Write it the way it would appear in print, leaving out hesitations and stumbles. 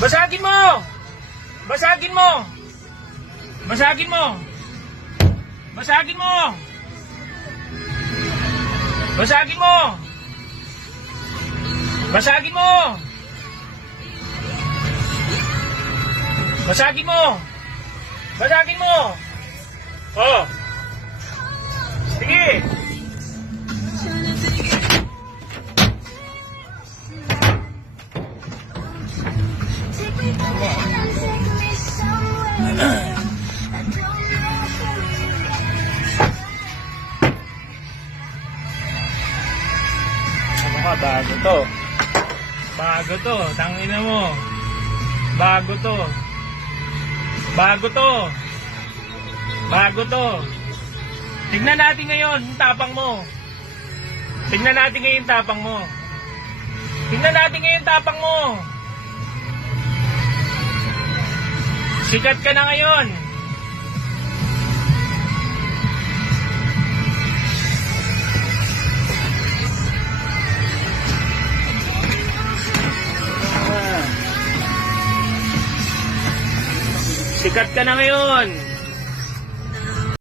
Basagin mo! Basagin mo! Basagin mo! Basagin mo! Basagin mo! Basagin mo! Basagin mo! Basagin mo! Oh! Sige! Ano ka, bago to. Bago to, tangina mo. Bago to. Bago to. Bago to. Tignan natin ngayon yung tapang mo. Tignan natin ngayon yung tapang mo. Tignan natin ngayon yung tapang mo. Sikat ka na ngayon. Sikat ka na ngayon.